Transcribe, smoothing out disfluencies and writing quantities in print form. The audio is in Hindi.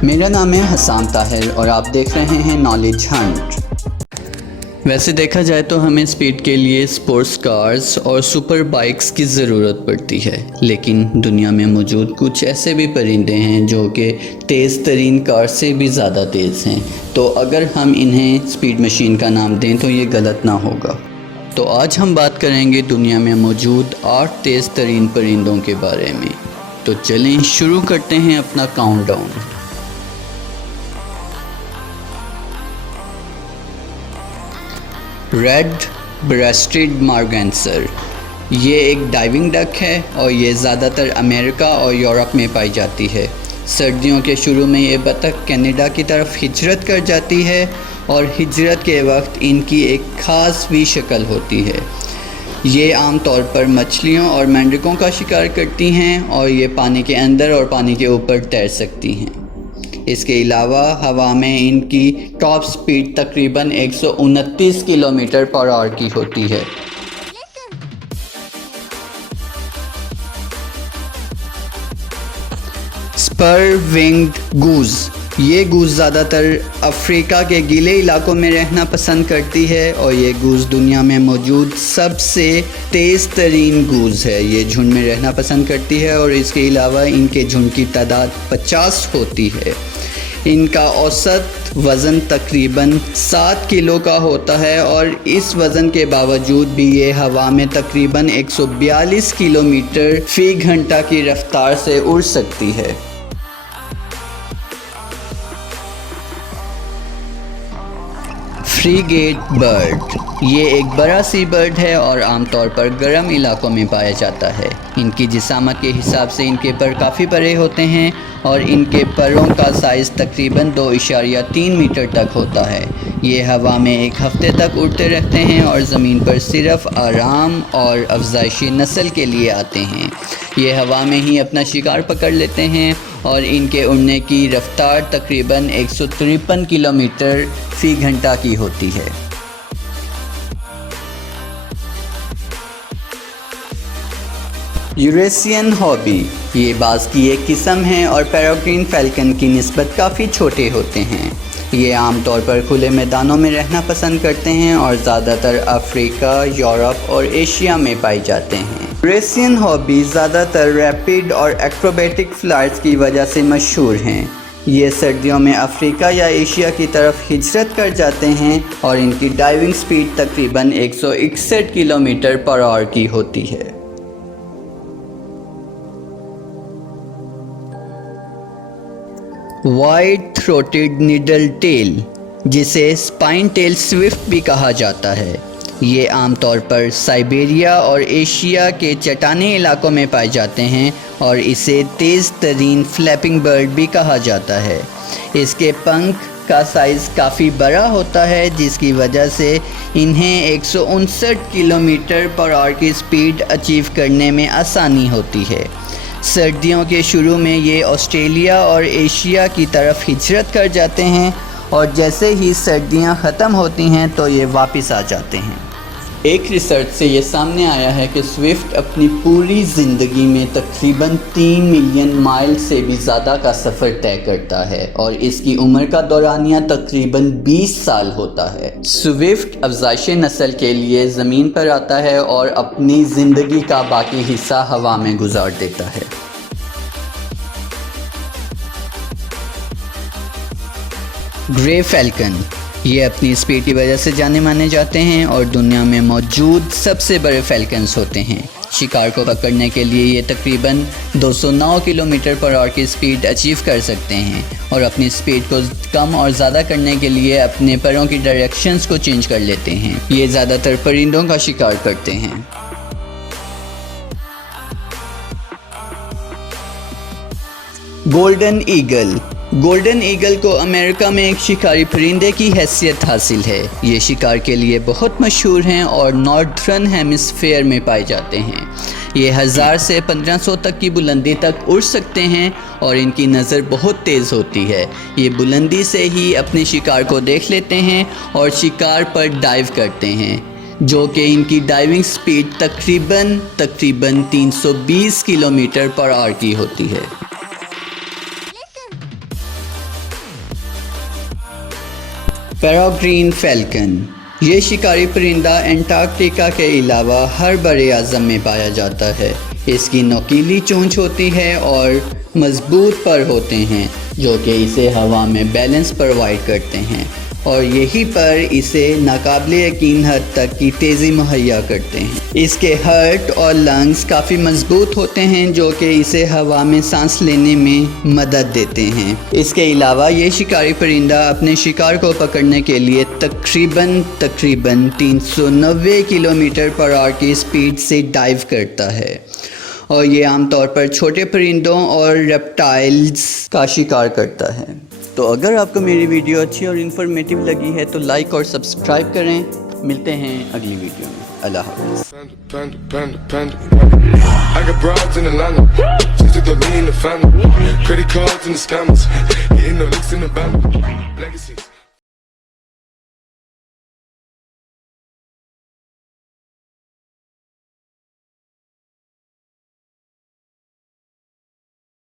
मेरा नाम है हसाम ताहिर और आप देख रहे हैं नॉलेज हंट। वैसे देखा जाए तो हमें स्पीड के लिए स्पोर्ट्स कार्स और सुपर बाइक्स की ज़रूरत पड़ती है, लेकिन दुनिया में मौजूद कुछ ऐसे भी परिंदे हैं जो कि तेज़ तरीन कार से भी ज़्यादा तेज़ हैं। तो अगर हम इन्हें स्पीड मशीन का नाम दें तो ये गलत ना होगा। तो आज हम बात करेंगे दुनिया में मौजूद 8 तेज़ तरीन परिंदों के बारे में। तो चलें शुरू करते हैं अपना काउंटडाउन। रेड ब्रेस्टेड मर्गैंसर, ये एक डाइविंग डक है और ये ज़्यादातर अमेरिका और यूरोप में पाई जाती है। सर्दियों के शुरू में ये बतख कनाडा की तरफ हिजरत कर जाती है और हिजरत के वक्त इनकी एक ख़ास भी शक्ल होती है। ये आमतौर पर मछलियों और मेंढकों का शिकार करती हैं और ये पानी के अंदर और पानी के ऊपर तैर सकती हैं। इसके अलावा हवा में इनकी टॉप स्पीड तकरीबन 129 किलोमीटर पर आवर की होती है। स्पर विंग्ड गूज़, ये गूज़ ज़्यादातर अफ्रीका के गीले इलाकों में रहना पसंद करती है और ये गूज़ दुनिया में मौजूद सबसे तेज़ तरीन गूज़ है। ये झुंड में रहना पसंद करती है और इसके अलावा इनके झुंड की तादाद 50 होती है। इनका औसत वज़न तकरीबन 7 किलो का होता है और इस वज़न के बावजूद भी ये हवा में तकरीबन 142 किलोमीटर फ़ी घंटा की रफ़्तार से उड़ सकती है। फ्रीगेट बर्ड, ये एक बड़ा सी बर्ड है और आमतौर पर गर्म इलाकों में पाया जाता है। इनकी जिसामत के हिसाब से इनके पर काफ़ी बड़े होते हैं और इनके परों का साइज़ तकरीबन 2.3 मीटर तक होता है। ये हवा में एक हफ्ते तक उड़ते रहते हैं और ज़मीन पर सिर्फ आराम और अफजाइशी नस्ल के लिए आते हैं। ये हवा में ही अपना शिकार पकड़ लेते हैं और इनके उड़ने की रफ़्तार तकरीबन 153 किलोमीटर फ़ी घंटा की होती है। यूरेशियन हॉबी, ये बाज़ की एक किस्म है और पेरेग्रिन फैल्कन की निस्बत काफ़ी छोटे होते हैं। ये आमतौर पर खुले मैदानों में रहना पसंद करते हैं और ज़्यादातर अफ्रीका, यूरोप और एशिया में पाए जाते हैं। यूरेशियन हॉबी ज़्यादातर रैपिड और एक्रोबैटिक फ्लाइट्स की वजह से मशहूर हैं। ये सर्दियों में अफ्रीका या एशिया की तरफ हिजरत कर जाते हैं और इनकी डाइविंग स्पीड तकरीबन 161 किलोमीटर पर आवर की होती है। वाइट थ्रोटेड निडल टेल, जिसे स्पाइन टेल स्विफ्ट भी कहा जाता है, ये आमतौर पर साइबेरिया और एशिया के चट्टानी इलाकों में पाए जाते हैं और इसे तेज़ तरीन फ्लैपिंग बर्ड भी कहा जाता है। इसके पंख का साइज़ काफ़ी बड़ा होता है जिसकी वजह से इन्हें 159 किलोमीटर पर आवर की स्पीड अचीव करने में आसानी होती है। सर्दियों के शुरू में ये ऑस्ट्रेलिया और एशिया की तरफ हिजरत कर जाते हैं और जैसे ही सर्दियां ख़त्म होती हैं तो ये वापस आ जाते हैं। एक रिसर्च से ये सामने आया है कि स्विफ्ट अपनी पूरी ज़िंदगी में तकरीबन 3 मिलियन माइल से भी ज़्यादा का सफ़र तय करता है और इसकी उम्र का दौरानिया तकरीबन 20 साल होता है। स्विफ्ट अफजाइश नस्ल के लिए ज़मीन पर आता है और अपनी ज़िंदगी का बाकी हिस्सा हवा में गुजार देता है। ग्रे फैल्कन, ये अपनी स्पीड की वजह से जाने माने जाते हैं और दुनिया में मौजूद सबसे बड़े फैल्कन्स होते हैं। शिकार को पकड़ने के लिए ये तकरीबन 209 किलोमीटर पर आवर की स्पीड अचीव कर सकते हैं और अपनी स्पीड को कम और ज़्यादा करने के लिए अपने पैरों की डायरेक्शंस को चेंज कर लेते हैं। ये ज़्यादातर परिंदों का शिकार करते हैं। गोल्डन ईगल, गोल्डन ईगल को अमेरिका में एक शिकारी परिंदे की हैसियत हासिल है। ये शिकार के लिए बहुत मशहूर हैं और नॉर्थर्न हेमिस्फेयर में पाए जाते हैं। ये 1000 से 1500 तक की बुलंदी तक उड़ सकते हैं और इनकी नज़र बहुत तेज़ होती है। ये बुलंदी से ही अपने शिकार को देख लेते हैं और शिकार पर डाइव करते हैं, जो कि इनकी डाइविंग स्पीड तकरीबन 320 किलोमीटर पर आवर की होती है। पेरेग्रीन फैल्कन, ये शिकारी परिंदा अंटार्कटिका के अलावा हर बड़े आज़म में पाया जाता है। इसकी नुकीली चोंच होती है और मजबूत पर होते हैं जो कि इसे हवा में बैलेंस प्रोवाइड करते हैं और यही पर इसे नाकाबिले यकीन हद तक की तेज़ी मुहैया करते हैं। इसके हार्ट और लंग्स काफ़ी मजबूत होते हैं जो कि इसे हवा में सांस लेने में मदद देते हैं। इसके अलावा ये शिकारी परिंदा अपने शिकार को पकड़ने के लिए तकरीबन 390 किलोमीटर पर आवर की स्पीड से डाइव करता है और ये आमतौर पर छोटे परिंदों और रेप्टाइल्स का शिकार करता है। तो अगर आपको मेरी वीडियो अच्छी और इन्फॉर्मेटिव लगी है तो लाइक और सब्सक्राइब करें। मिलते हैं अगली वीडियो में। अल्लाह हाफ़िज़। I got broads in Atlanta, just to throw me in the family. Credit cards and the scammers, getting no licks in the band. Legacies.